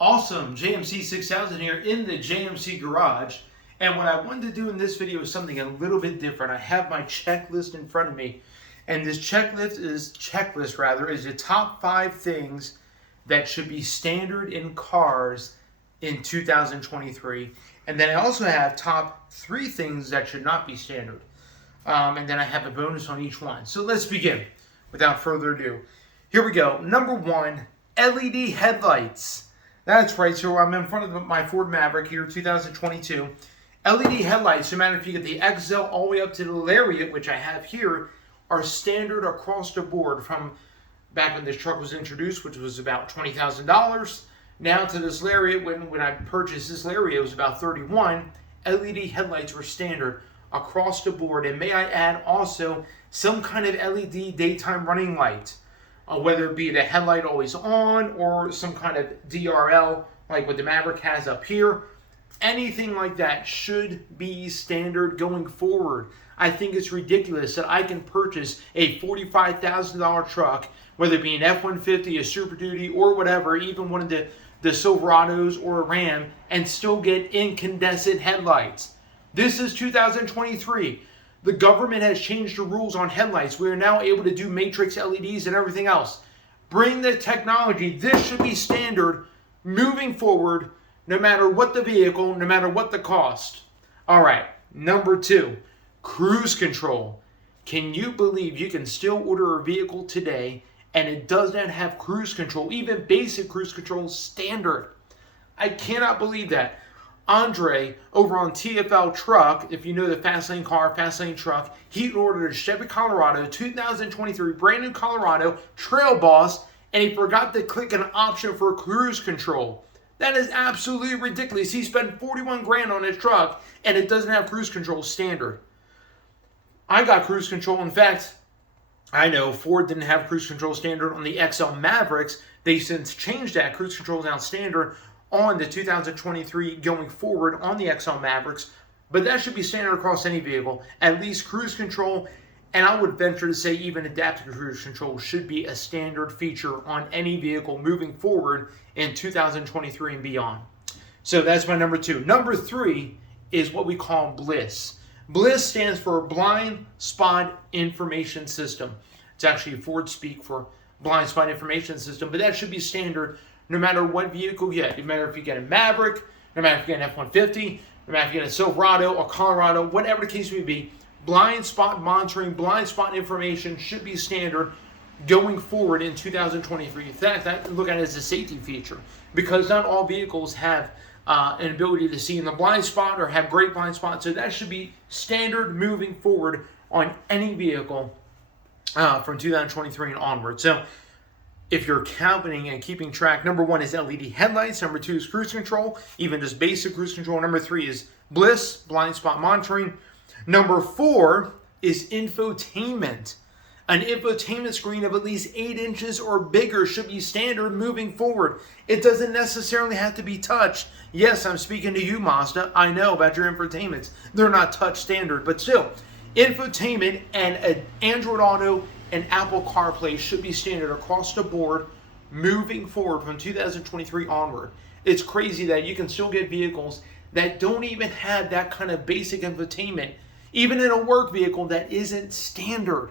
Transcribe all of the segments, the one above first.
Awesome, JMC 6000 here in the JMC garage. And what I wanted to do in this video is something a little bit different. I have my checklist in front of me, and this checklist is the top 5 things that should be standard in cars in 2023. And then I also have top 3 things that should not be standard. And then I have a bonus on each one. So let's begin without further ado. Here we go. Number 1, LED headlights. That's right, so I'm in front of my Ford Maverick here, 2022. LED headlights, no matter if you get the XL all the way up to the Lariat, which I have here, are standard across the board from back when this truck was introduced, which was about $20,000, now to this Lariat. When I purchased this Lariat, it was about $31,000. LED headlights were standard across the board, and may I add also some kind of LED daytime running light. Whether it be the headlight always on or some kind of DRL like what the Maverick has up here. Anything like that should be standard going forward. I think it's ridiculous that I can purchase a $45,000 truck, whether it be an F-150, a Super Duty, or whatever, even one of the Silverados or a Ram, and still get incandescent headlights. This is 2023. The government has changed the rules on headlights. We are now able to do matrix LEDs and everything else. Bring the technology. This should be standard moving forward, no matter what the vehicle, no matter what the cost. All right, number 2, cruise control. Can you believe you can still order a vehicle today and it does not have cruise control, even basic cruise control standard? I cannot believe that. Andre over on TFL Truck, if you know the Fast Lane car, Fast Lane truck, he ordered a Chevy Colorado 2023 brand new Colorado Trail Boss, and he forgot to click an option for cruise control. That is absolutely ridiculous. He spent $41,000 on his truck and it doesn't have cruise control standard. I got cruise control. In fact, I know Ford didn't have cruise control standard on the XL Mavericks. They since changed that. Cruise control is now standard on the 2023 going forward on the XL Mavericks, but that should be standard across any vehicle. At least cruise control, and I would venture to say even adaptive cruise control should be a standard feature on any vehicle moving forward in 2023 and beyond. So that's my number 2. Number 3 is what we call BLISS. BLISS stands for Blind Spot Information System. It's actually Ford speak for Blind Spot Information System, but that should be standard no matter what vehicle you get. No matter if you get a Maverick, no matter if you get an F-150, no matter if you get a Silverado or Colorado, whatever the case may be, blind spot monitoring, blind spot information should be standard going forward in 2023. In fact, I look at it as a safety feature because not all vehicles have an ability to see in the blind spot or have great blind spots. So that should be standard moving forward on any vehicle from 2023 and onward. So if you're counting and keeping track, number 1 is LED headlights. Number 2 is cruise control, even just basic cruise control. Number 3 is BLISS, blind spot monitoring. Number 4 is infotainment. An infotainment screen of at least 8 inches or bigger should be standard moving forward. It doesn't necessarily have to be touch. Yes, I'm speaking to you, Mazda. I know about your infotainments. They're not touch standard, but still, infotainment and an Android Auto and Apple CarPlay should be standard across the board moving forward from 2023 onward. It's crazy that you can still get vehicles that don't even have that kind of basic infotainment, even in a work vehicle that isn't standard.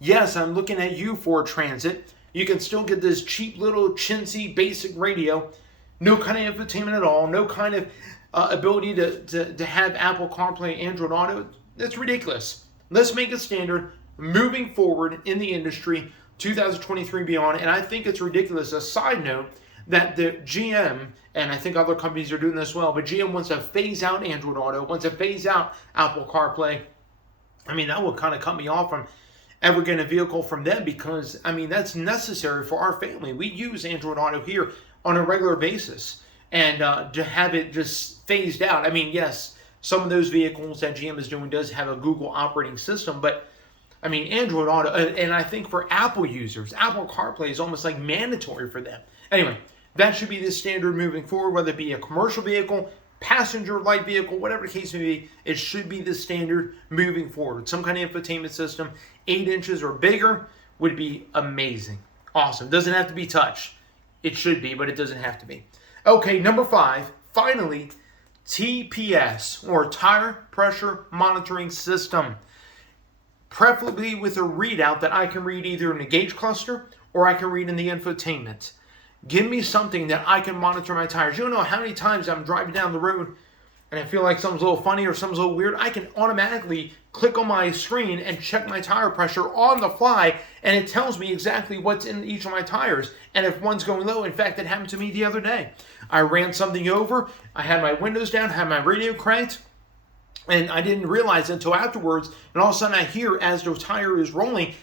Yes, I'm looking at you, Ford Transit. You can still get this cheap little chintzy basic radio, no kind of infotainment at all, no kind of ability to have Apple CarPlay, Android Auto. That's ridiculous. Let's make it standard moving forward in the industry, 2023 beyond. And I think it's ridiculous. A side note, that the GM, and I think other companies are doing this well, but GM wants to phase out Android Auto, wants to phase out Apple CarPlay. I mean, that would kind of cut me off from ever getting a vehicle from them because, I mean, that's necessary for our family. We use Android Auto here on a regular basis. And to have it just phased out, I mean, yes, some of those vehicles that GM is doing does have a Google operating system, but I mean, Android Auto, and I think for Apple users, Apple CarPlay is almost like mandatory for them. Anyway, that should be the standard moving forward, whether it be a commercial vehicle, passenger light vehicle, whatever the case may be, it should be the standard moving forward. Some kind of infotainment system, 8 inches or bigger, would be amazing. Awesome. Doesn't have to be touch. It should be, but it doesn't have to be. Okay, number 5, finally, TPS, or Tire Pressure Monitoring System. Preferably with a readout that I can read either in the gauge cluster or I can read in the infotainment. Give me something that I can monitor my tires. You don't know how many times I'm driving down the road and I feel like something's a little funny or something's a little weird. I can automatically click on my screen and check my tire pressure on the fly, and it tells me exactly what's in each of my tires. And if one's going low, in fact, it happened to me the other day. I ran something over, I had my windows down, had my radio cranked, and I didn't realize until afterwards, and all of a sudden I hear as the tire is rolling,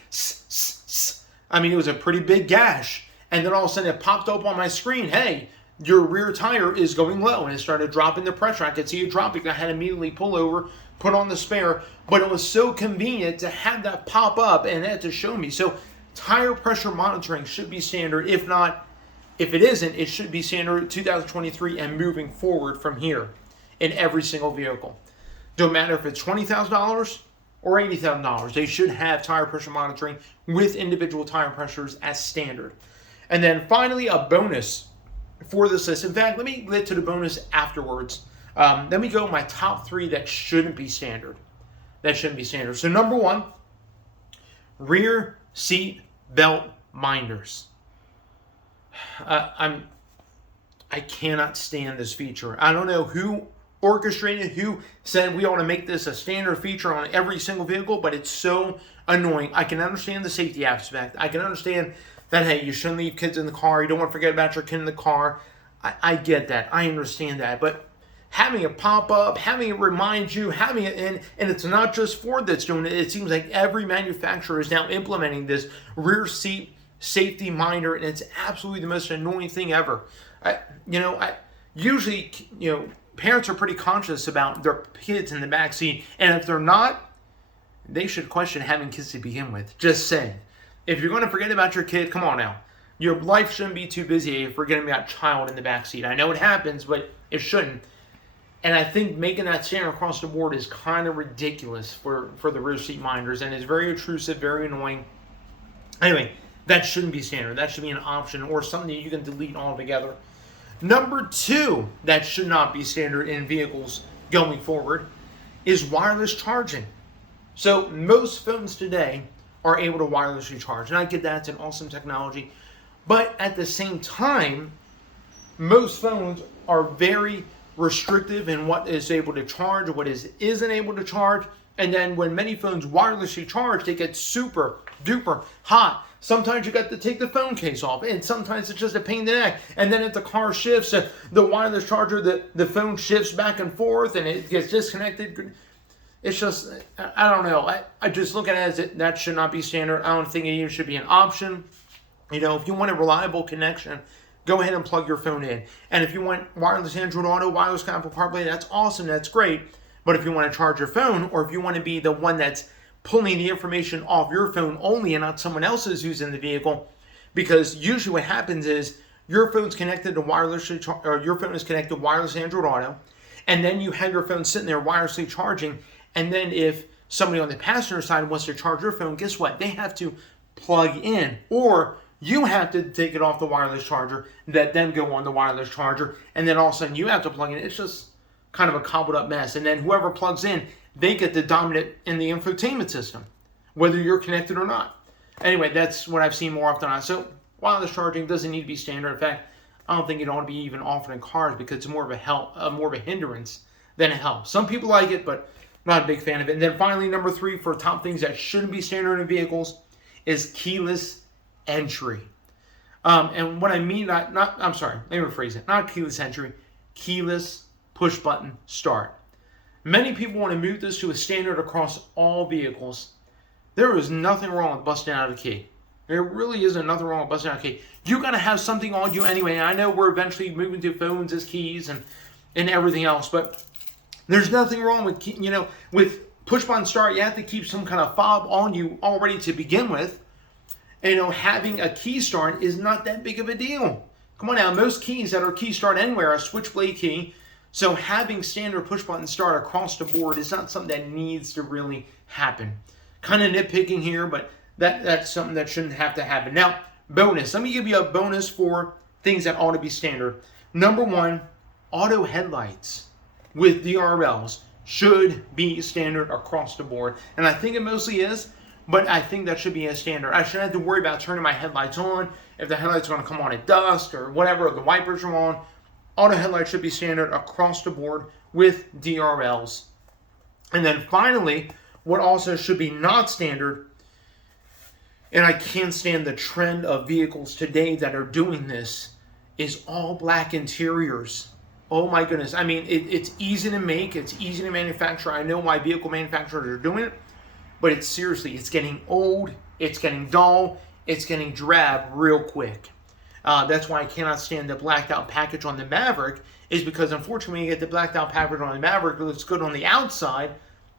I mean, it was a pretty big gash. And then all of a sudden it popped up on my screen, hey, your rear tire is going low, and it started dropping the pressure. I could see it dropping. I had to immediately pull over, put on the spare, but it was so convenient to have that pop up and that to show me. So tire pressure monitoring should be standard. If not, if it isn't, it should be standard 2023 and moving forward from here in every single vehicle. Don't matter if it's $20,000 or $80,000. They should have tire pressure monitoring with individual tire pressures as standard. And then finally, a bonus for this list. In fact, let me get to the bonus afterwards. Let me go my top 3 that shouldn't be standard. So number 1, rear seat belt minders. I cannot stand this feature. I don't know who orchestrated, who said we ought to make this a standard feature on every single vehicle, but it's so annoying. I can understand the safety aspect. I can understand that, hey, you shouldn't leave kids in the car. You don't want to forget about your kid in the car. I get that. I understand that. But having it pop up, having it remind you, having it in, and it's not just Ford that's doing it. It seems like every manufacturer is now implementing this rear seat safety minder, and it's absolutely the most annoying thing ever. Usually, parents are pretty conscious about their kids in the back seat, and if they're not, they should question having kids to begin with. Just saying. If you're going to forget about your kid, come on now. Your life shouldn't be too busy forgetting about child in the back seat. I know it happens, but it shouldn't. And I think making that standard across the board is kind of ridiculous for the rear seat minders, and it's very intrusive, very annoying. Anyway, that shouldn't be standard. That should be an option or something that you can delete altogether. Number 2 that should not be standard in vehicles going forward is wireless charging. So most phones today are able to wirelessly charge. And I get that, it's an awesome technology. But at the same time, most phones are very restrictive in what is able to charge, what isn't able to charge. And then when many phones wirelessly charge, they get super duper hot. Sometimes you got to take the phone case off, and sometimes it's just a pain in the neck. And then if the car shifts, the wireless charger, the phone shifts back and forth, and it gets disconnected. It's just, I don't know. I just look at it as that should not be standard. I don't think it even should be an option. If you want a reliable connection, go ahead and plug your phone in. And if you want wireless Android Auto, wireless Apple CarPlay, that's awesome. That's great. But if you want to charge your phone, or if you want to be the one that's pulling the information off your phone only and not someone else's who's in the vehicle, because usually what happens is your phone's connected to your phone is connected to wireless Android Auto, and then you have your phone sitting there wirelessly charging. And then if somebody on the passenger side wants to charge your phone, guess what? They have to plug in, or you have to take it off the wireless charger, that then go on the wireless charger, and then all of a sudden you have to plug in. It's just kind of a cobbled up mess. And then whoever plugs in, they get the dominant in the infotainment system, whether you're connected or not. Anyway, that's what I've seen more often on. So wireless charging doesn't need to be standard. In fact, I don't think it ought to be even offered in cars because it's more of a hindrance than a help. Some people like it, but not a big fan of it. And then finally, number 3 for top things that shouldn't be standard in vehicles is keyless entry. And what I mean, let me rephrase it. Not keyless entry, keyless push button start. Many people want to move this to a standard across all vehicles. There is nothing wrong with busting out a key. There really isn't nothing wrong with busting out a key. You got to have something on you anyway. I know we're eventually moving to phones as keys and everything else, but there's nothing wrong with, with push button start. You have to keep some kind of fob on you already to begin with. Having a key start is not that big of a deal. Come on now, most keys that are key start anywhere are switchblade key. So having standard push button start across the board is not something that needs to really happen. Kind of nitpicking here, but that's something that shouldn't have to happen. Now, bonus. Let me give you a bonus for things that ought to be standard. Number one, auto headlights with DRLs should be standard across the board. And I think it mostly is, but I think that should be a standard. I shouldn't have to worry about turning my headlights on if the headlights are going to come on at dusk or whatever, or the wipers are on. Auto headlights should be standard across the board with DRLs. And then finally, what also should be not standard, and I can't stand the trend of vehicles today that are doing this, is all black interiors. Oh my goodness. I mean, it's easy to make, it's easy to manufacture. I know why vehicle manufacturers are doing it, but it's getting old, it's getting dull, it's getting drab real quick. That's why I cannot stand the blacked out package on the Maverick, is because unfortunately when you get the blacked out package on the Maverick, it looks good on the outside,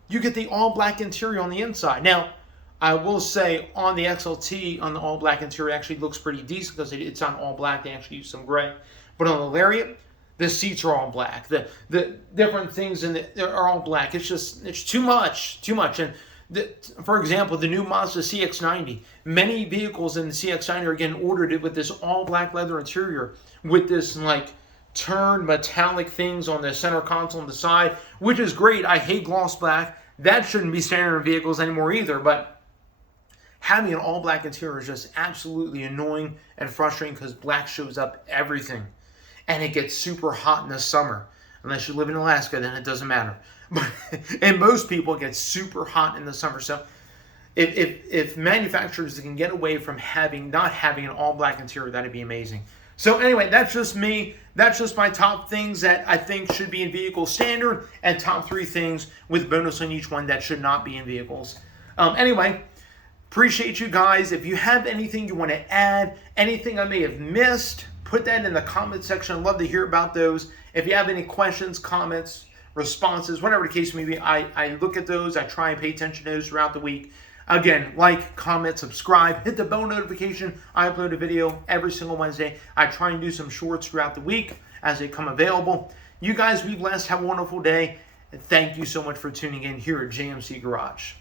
you get the all black interior on the inside. Now, I will say on the XLT, on the all black interior, actually looks pretty decent because it's on all black. They actually use some gray. But on the Lariat, the seats are all black. The different things are all black. It's too much. And for example, the new Mazda CX-90, many vehicles in the CX-90 are getting ordered with this all black leather interior with this like turned metallic things on the center console on the side, which is great. I hate gloss black. That shouldn't be standard in vehicles anymore either, but having an all black interior is just absolutely annoying and frustrating because black shows up everything. And it gets super hot in the summer. Unless you live in Alaska, then it doesn't matter. But and most people it gets super hot in the summer. So if manufacturers can get away from not having an all black interior, that'd be amazing. So anyway, that's just me. That's just my top things that I think should be in vehicle standard, and top 3 things with bonus on each one that should not be in vehicles. Anyway, appreciate you guys. If you have anything you want to add, anything I may have missed, put that in the comment section. I'd love to hear about those. If you have any questions, comments, responses, whatever the case may be, I look at those. I try and pay attention to those throughout the week. Again, like, comment, subscribe, hit the bell notification. I upload a video every single Wednesday. I try and do some shorts throughout the week as they come available. You guys be blessed. Have a wonderful day. And thank you so much for tuning in here at JMC Garage.